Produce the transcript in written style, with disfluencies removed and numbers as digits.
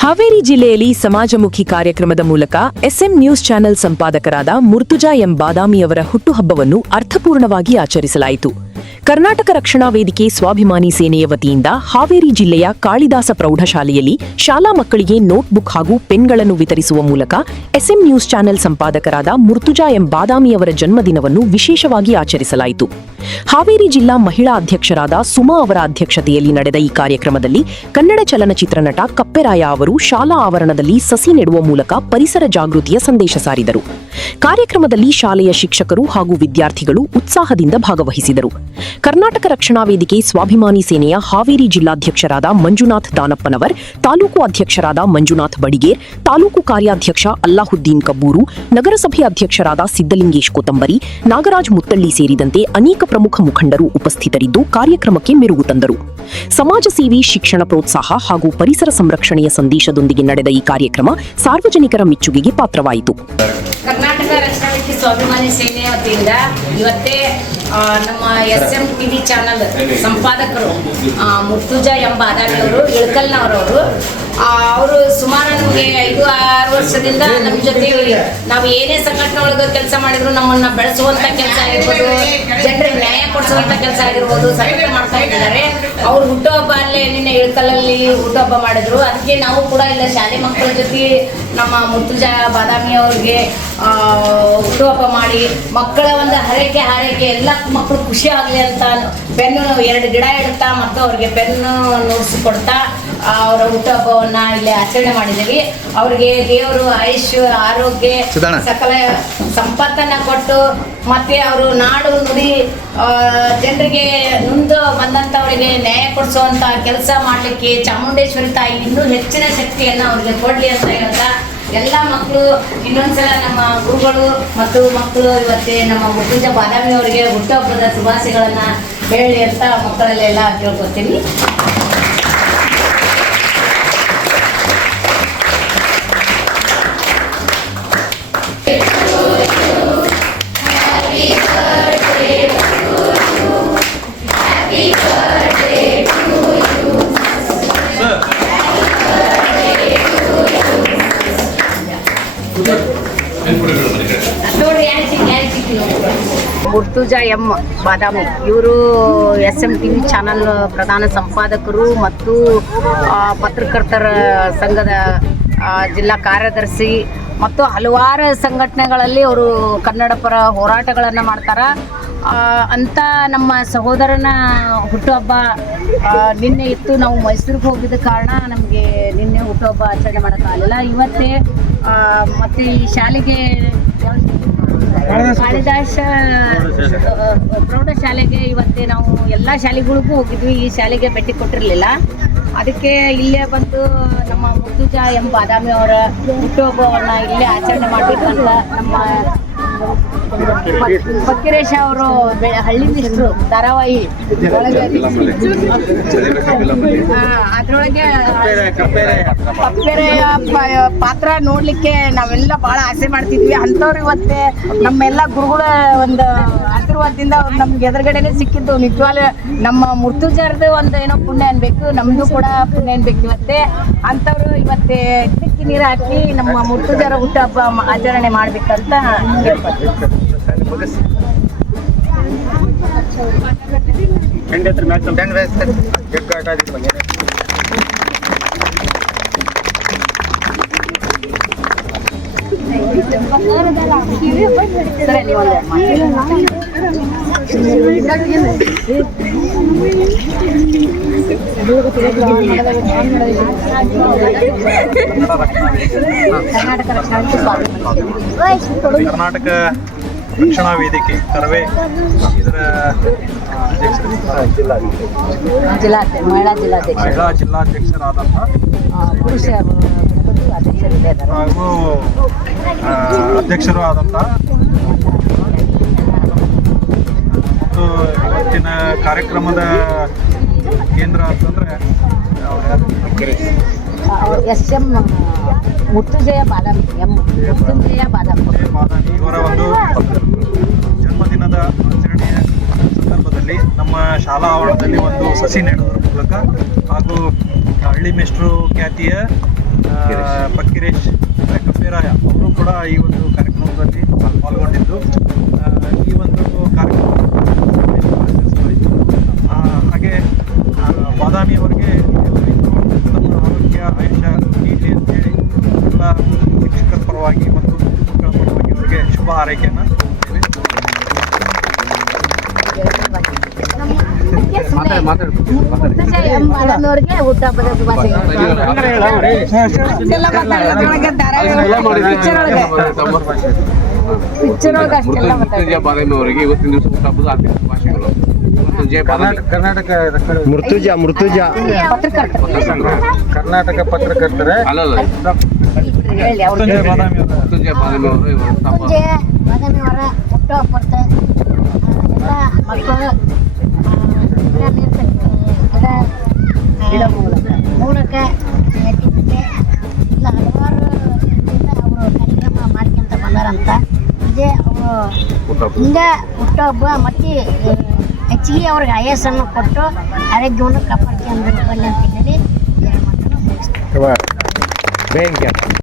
ಹಾವೇರಿ ಜಿಲ್ಲೆಯಲ್ಲಿ ಸಮಾಜಮುಖಿ ಕಾರ್ಯಕ್ರಮದ ಮೂಲಕ ಎಸ್ಎಂ ನ್ಯೂಸ್ ಚಾನೆಲ್ ಸಂಪಾದಕರಾದ ಮುರ್ತುಜಾ ಎಂ ಬಾದಾಮಿಯವರ ಹುಟ್ಟುಹಬ್ಬವನ್ನು ಅರ್ಥಪೂರ್ಣವಾಗಿ ಆಚರಿಸಲಾಯಿತು. ಕರ್ನಾಟಕ ರಕ್ಷಣಾ ವೇದಿಕೆ ಸ್ವಾಭಿಮಾನಿ ಸೇನೆಯ ವತಿಯಿಂದ ಹಾವೇರಿ ಜಿಲ್ಲೆಯ ಕಾಳಿದಾಸ ಪ್ರೌಢಶಾಲೆಯಲ್ಲಿ ಶಾಲಾ ಮಕ್ಕಳಿಗೆ ನೋಟ್ಬುಕ್ ಹಾಗೂ ಪೆನ್ಗಳನ್ನು ವಿತರಿಸುವ ಮೂಲಕ ಎಸ್ಎಂ ನ್ಯೂಸ್ ಚಾನೆಲ್ ಸಂಪಾದಕರಾದ ಮುರ್ತುಜಾ ಎಂ ಬಾದಾಮಿಯವರ ಜನ್ಮದಿನವನ್ನು ವಿಶೇಷವಾಗಿ ಆಚರಿಸಲಾಯಿತು. ಹಾವೇರಿ ಜಿಲ್ಲಾ ಮಹಿಳಾ ಅಧ್ಯಕ್ಷರಾದ ಸುಮಾ ಅವರ ಅಧ್ಯಕ್ಷತೆಯಲ್ಲಿ ನಡೆದ ಈ ಕಾರ್ಯಕ್ರಮದಲ್ಲಿ ಕನ್ನಡ ಚಲನಚಿತ್ರ ನಟ ಕಪ್ಪೆರಾಯ ಅವರು ಶಾಲಾ ಆವರಣದಲ್ಲಿ ಸಸಿ ನೆಡುವ ಮೂಲಕ ಪರಿಸರ ಜಾಗೃತಿಯ ಸಂದೇಶ ಸಾರಿದರು. ಕಾರ್ಯಕ್ರಮದಲ್ಲಿ ಶಾಲೆಯ ಶಿಕ್ಷಕರು ಹಾಗೂ ವಿದ್ಯಾರ್ಥಿಗಳು ಉತ್ಸಾಹದಿಂದ ಭಾಗವಹಿಸಿದರು. ಕರ್ನಾಟಕ ರಕ್ಷಣಾ ವೇದಿಕೆ ಸ್ವಾಭಿಮಾನಿ ಸೇನೆಯ ಹಾವೇರಿ ಜಿಲ್ಲಾಧ್ಯಕ್ಷರಾದ ಮಂಜುನಾಥ್ ದಾನಪ್ಪನವರ್, ತಾಲೂಕು ಅಧ್ಯಕ್ಷರಾದ ಮಂಜುನಾಥ್ ಬಡಿಗೇರ್, ತಾಲೂಕು ಕಾರ್ಯಾಧ್ಯಕ್ಷ ಅಲ್ಲಾಹುದ್ದೀನ್ ಕಬ್ಬೂರು, ನಗರಸಭೆ ಅಧ್ಯಕ್ಷರಾದ ಸಿದ್ದಲಿಂಗೇಶ್ ಕೊತ್ತಂಬರಿ, ನಾಗರಾಜ್ ಮುತ್ತಳ್ಳಿ ಸೇರಿದಂತೆ ಅನೇಕ ಪ್ರಮುಖ ಮುಖಂಡರು ಉಪಸ್ಥಿತರಿದ್ದು ಕಾರ್ಯಕ್ರಮಕ್ಕೆ ಮೆರುಗು ತಂದರು. ಸಮಾಜ ಸೇವೆ, ಶಿಕ್ಷಣ ಪ್ರೋತ್ಸಾಹ ಹಾಗೂ ಪರಿಸರ ಸಂರಕ್ಷಣೆಯ ಸಂದೇಶದೊಂದಿಗೆ ನಡೆದ ಈ ಕಾರ್ಯಕ್ರಮ ಸಾರ್ವಜನಿಕರ ಮೆಚ್ಚುಗೆಗೆ ಪಾತ್ರವಾಯಿತು. ಕರ್ನಾಟಕ ರಕ್ಷಣಾ ವೇದಿಕೆ ಸ್ವಾಭಿಮಾನಿ ಸೇನೆಯ ವತಿಯಿಂದ ಇವತ್ತೇ ನಮ್ಮ ಎಸ್ಎಂ ಟಿವಿ ಚಾನಲ್ ಸಂಪಾದಕರು ಮುರ್ತುಜಾ ಎಂ ಬಾದಾಮಿಯವರು, ಇಳಕಲ್ನವರವರು, ಅವರು ಸುಮಾರು ನಮಗೆ 5-6 ವರ್ಷದಿಂದ ನಮ್ಮ ಜೊತೆ ನಾವು ಏನೇ ಸಂಘಟನೆ ಒಳಗೆ ಕೆಲಸ ಮಾಡಿದ್ರು ನಮ್ಮನ್ನು ಬೆಳೆಸುವಂಥ ಕೆಲಸ ಆಗಿರ್ಬೋದು, ಜನರಿಗೆ ನ್ಯಾಯ ಕೊಡಿಸುವಂಥ ಕೆಲಸ ಆಗಿರ್ಬೋದು ಸತತ ಮಾಡ್ತಾ ಇದ್ದಾರೆ. ಅವ್ರು ಹುಟ್ಟುಹಬ್ಬ ಅಲ್ಲೇ ನಿನ್ನೆ ಇಳಕಲ್ಲಲ್ಲಿ ಹುಟ್ಟುಹಬ್ಬ ಮಾಡಿದ್ರು. ಅದಕ್ಕೆ ನಾವು ಕೂಡ ಇಲ್ಲ ಶಾಲೆ ಮಕ್ಕಳ ಜೊತೆ ನಮ್ಮ ಮುರ್ತುಜಾ ಬಾದಾಮಿ ಅವ್ರಿಗೆ ಹುಟ್ಟುಹಬ್ಬ ಮಾಡಿ ಮಕ್ಕಳ ಒಂದು ಹಾರೈಕೆ ಎಲ್ಲ ಮಕ್ಕಳು ಖುಷಿ ಆಗಲಿ ಅಂತ ಪೆನ್ನು 2 ಗಿಡ ಇಡ್ತಾ ಮತ್ತು ಅವ್ರಿಗೆ ಪೆನ್ನು ನೋಡಿಸಿಕೊಡ್ತಾ ಅವರ ಹುಟ್ಟುಹಬ್ಬವನ್ನು ಇಲ್ಲಿ ಆಚರಣೆ ಮಾಡಿದ್ದೀವಿ. ಅವ್ರಿಗೆ ದೇವರು ಆಯುಷ್, ಆರೋಗ್ಯ, ಸಕಲ ಸಂಪತ್ತನ್ನು ಕೊಟ್ಟು ಮತ್ತೆ ಅವರು ನಾಡು ನುಡಿ ಜನರಿಗೆ ನೊಂದು ಬಂದಂಥವರಿಗೆ ನ್ಯಾಯ ಕೊಡಿಸುವಂಥ ಕೆಲಸ ಮಾಡಲಿಕ್ಕೆ ಚಾಮುಂಡೇಶ್ವರಿ ತಾಯಿ ಇನ್ನೂ ಹೆಚ್ಚಿನ ಶಕ್ತಿಯನ್ನು ಅವ್ರಿಗೆ ಕೊಡಲಿ ಅಂತ ಹೇಳ್ತಾ ಎಲ್ಲ ಮಕ್ಕಳು ಇನ್ನೊಂದ್ಸಲ ನಮ್ಮ ಗುರುಗಳು ಮತ್ತು ಮಕ್ಕಳು ಇವತ್ತೇ ನಮ್ಮ ಮುರ್ತುಜಾ ಬಾದಾಮಿ ಅವರಿಗೆ ಹುಟ್ಟುಹಬ್ಬದ ಶುಭಾಶಯಗಳನ್ನು ಹೇಳಿ ಅಂತ ಮಕ್ಕಳಲ್ಲೆಲ್ಲ ಕೇಳ್ಕೊತೀನಿ. ಮುರ್ತುಜಾ ಎಂ ಬಾದಾಮಿ ಇವರು ಎಸ್ಎಂ ಟಿವಿ ಚಾನಲ್ ಪ್ರಧಾನ ಸಂಪಾದಕರು ಮತ್ತು ಪತ್ರಕರ್ತರ ಸಂಘದ ಜಿಲ್ಲಾ ಕಾರ್ಯದರ್ಶಿ ಮತ್ತು ಹಲವಾರು ಸಂಘಟನೆಗಳಲ್ಲಿ ಅವರು ಕನ್ನಡ ಪರ ಹೋರಾಟಗಳನ್ನು ಮಾಡ್ತಾರೆ. ಅಂತ ನಮ್ಮ ಸಹೋದರನ ಹುಟ್ಟುಹಬ್ಬ ನಿನ್ನೆ ಇತ್ತು. ನಾವು ಮೈಸೂರಿಗೆ ಹೋಗಿದ್ದ ಕಾರಣ ನಮಗೆ ನಿನ್ನೆ ಹುಟ್ಟುಹಬ್ಬ ಆಚರಣೆ ಮಾಡೋಕ್ಕಾಗಲಿಲ್ಲ. ಇವತ್ತೇ ಮತ್ತು ಈ ಶಾಲೆಗೆ ಕಾಳಿದಾಸ ಪ್ರೌಢಶಾಲೆಗೆ ಇವತ್ತೇ ನಾವು ಎಲ್ಲ ಶಾಲೆಗಳಿಗೂ ಹೋಗಿದ್ವಿ. ಈ ಶಾಲೆಗೆ ಭೇಟಿ ಕೊಟ್ಟಿರಲಿಲ್ಲ. ಅದಕ್ಕೆ ಇಲ್ಲೇ ಬಂದು ನಮ್ಮ ಮುರ್ತುಜಾ ಎಂ ಬಾದಾಮಿ ಅವರ ಹುಟ್ಟುಹಬ್ಬವನ್ನು ಇಲ್ಲೇ ಆಚರಣೆ ಮಾಡಬೇಕಂತ ನಮ್ಮ ಫಕ್ಕೀರೇಶ ಅವರು ಹಳ್ಳಿ ಮಿಸ್ಟ್ರು ಧಾರಾವಾಹಿ ಅದರೊಳಗೆ ಕಪ್ಪೆರೆಯ ಪಾತ್ರ ನೋಡ್ಲಿಕ್ಕೆ ನಾವೆಲ್ಲ ಭಾಳ ಆಸೆ ಮಾಡ್ತಿದ್ವಿ. ಅಂಥವ್ರು ಇವತ್ತೇ ನಮ್ಮೆಲ್ಲ ಗುರುಗಳ ಒಂದು ಆಶೀರ್ವಾದದಿಂದ ನಮ್ಗೆ ಎದುರುಗಡೆನೆ ಸಿಕ್ಕಿದ್ದು. ನಿಜವಾಗ್ಲೂ ನಮ್ಮ ಮುರ್ತುಜಾರದು ಒಂದು ಏನೋ ಪುಣ್ಯ ಅನ್ಬೇಕು, ನಮ್ದು ಕೂಡ ಪುಣ್ಯ ಅನ್ಬೇಕು. ಇವತ್ತೇ ಅಂಥವ್ರು ಇವತ್ತೇ ಇದಕ್ಕೆ ನೀರು ಹಾಕಿ ನಮ್ಮ ಮುರ್ತುಜಾರ ಹುಟ್ಟುಹಬ್ಬ ಆಚರಣೆ ಮಾಡ್ಬೇಕಂತ ಕರ್ನಾಟಕ ರಕ್ಷಣಾ ವೇದಿಕೆ ಕರವೇ ಇದರ ಮಹಿಳಾ ಜಿಲ್ಲಾಧ್ಯಕ್ಷರಾದಂಥ ಹಾಗೂ ಅಧ್ಯಕ್ಷರು ಆದಂಥ ಮತ್ತು ಇವತ್ತಿನ ಕಾರ್ಯಕ್ರಮದ ಕೇಂದ್ರ ಅಂತಂದರೆ ಎಸ್ಎಂ ಮುರ್ತುಜಾ ಬಾದಾಮಿ ಇವರ ಒಂದು ಜನ್ಮದಿನದ ಆಚರಣೆಯ ಸಂದರ್ಭದಲ್ಲಿ ನಮ್ಮ ಶಾಲಾ ಆವರಣದಲ್ಲಿ ಒಂದು ಸಸಿ ನೆಡುವುದರ ಮೂಲಕ ಹಾಗೂ ಹಳ್ಳಿ ಮೆಸ್ಟ್ರು ಖ್ಯಾತಿಯ ಫಕ್ಕೀರೇಶ್ ಕಪ್ಪೇರಾಯ ಅವರು ಕೂಡ ಈ ಒಂದು ಕಾರ್ಯಕ್ರಮದಲ್ಲಿ ಪಾಲ್ಗೊಂಡಿದ್ದು ಈ ಒಂದು ಕಾರ್ಯಕ್ರಮ ಆಚರಿಸಲಾಯಿತು. ಹಾಗೆ ಬಾದಾಮಿ ಅವರಿಗೆ ಉತ್ತಮ ಆರೋಗ್ಯ ಆಯುಷ್ಯ ನೀಡಿ ಅಂತೇಳಿ ಎಲ್ಲ ಶಿಕ್ಷಕರ ಪರವಾಗಿ ಮತ್ತು ಮಕ್ಕಳ ಪರವಾಗಿ ಅವರಿಗೆ ಶುಭ ಹಾರೈಕೆಯನ್ನು ಮುರ್ತುಜ ಹುಟ್ಟುಹಬ್ಬದ ಬಾದಾಮಿ ಅವರಿಗೆ ಇವತ್ತಿನ ದಿವಸ ಹುಟ್ಟುಹಬ್ಬದ ಆರ್ಥಿಕ ಶುಭಾಶಯಗಳು. ಕರ್ನಾಟಕ ಮುರ್ತುಜ ಕರ್ನಾಟಕ ಪತ್ರಕರ್ತರ ಮೃತ್ಯುಂಜಯ ಬಾದಾಮಿ ಅವರು ಬಾದಾಮಿಯವರ ಹುಟ್ಟುಹಬ್ಬದ ಎಲ್ಲ ಮಕ್ಕಳು ಗಿಡ ಮೂಲಕ ನೆಟ್ಟಿದ್ದಕ್ಕೆ ಇಲ್ಲ ಹಲವಾರು ಅವರು ಕಾರ್ಯಕ್ರಮ ಮಾಡ್ಕೊಂತ ಬಂದಾರಂತ. ಇದೇ ಅವರು ಹಿಂಗೆ ಹುಟ್ಟುಹಬ್ಬ ಮತ್ತು ಹೆಚ್ಚಿಗೆ ಅವ್ರಿಗೆ ಆಯಸ್ಸನ್ನು ಕೊಟ್ಟು ಆರೋಗ್ಯವನ್ನು ಕಾಪಾಡ್ಕೊಂಡು ಬರಲಿ ಅಂತ ಹೇಳಿ ಬ್ಯಾಂಕ್